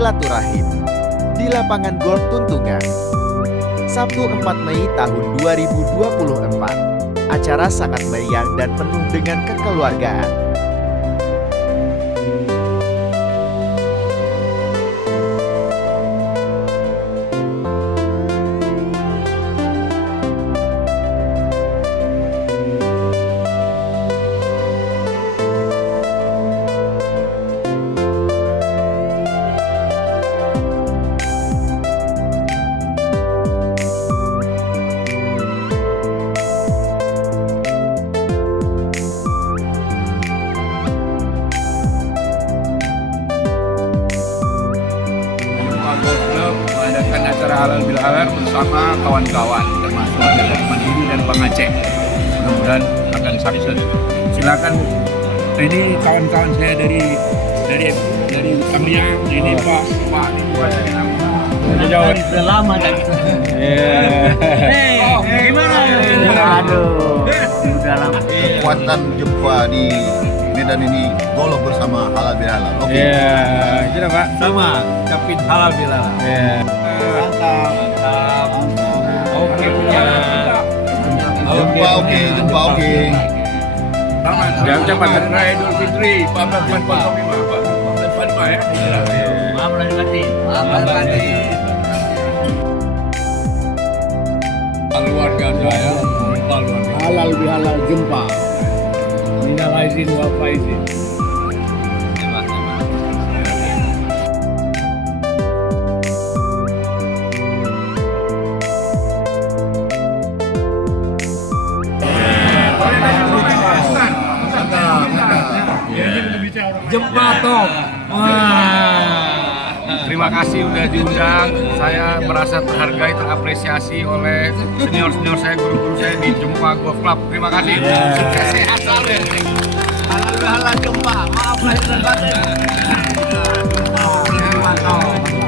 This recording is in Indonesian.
silaturahim di lapangan golf Tuntungan. Sabtu 4 Mei tahun 2024. Acara sangat meriah dan penuh dengan kekeluargaan. Golf Club mengadakan acara halal bihalal bersama kawan-kawan termasuk ada dari Mandiri dan Bang Aceh. Mudah-mudahan akan sukses. Silakan. Ini kawan-kawan saya dari Tamiang, ini Pak ini buat dari Lampung. Jauh lama kan. Gimana? Aduh, udah lama. Kekuatan jumpa di Medan ini golf bersama halal bihalal. Oke. Iya, kita Pak. Sama, capit halal bilal. Iya. Mantap. Oke, Jumpa oke. Ya ucapan Hari Raya Idul Fitri 1445 Pak. 1445 ya. Maaf lahir batin. Luar biasa ya. Luar biasa. Halal bihalal jumpa. Minal aizin wal faizin. Jumpa Tom. Terima kasih udah diundang. Saya merasa terhargai, terapresiasi oleh senior-senior saya, guru-guru saya di Jumpa Golf Club. Terima kasih. Sukses sehat selalu. Halal jumpa. Maaf lahir batin. Jumpa.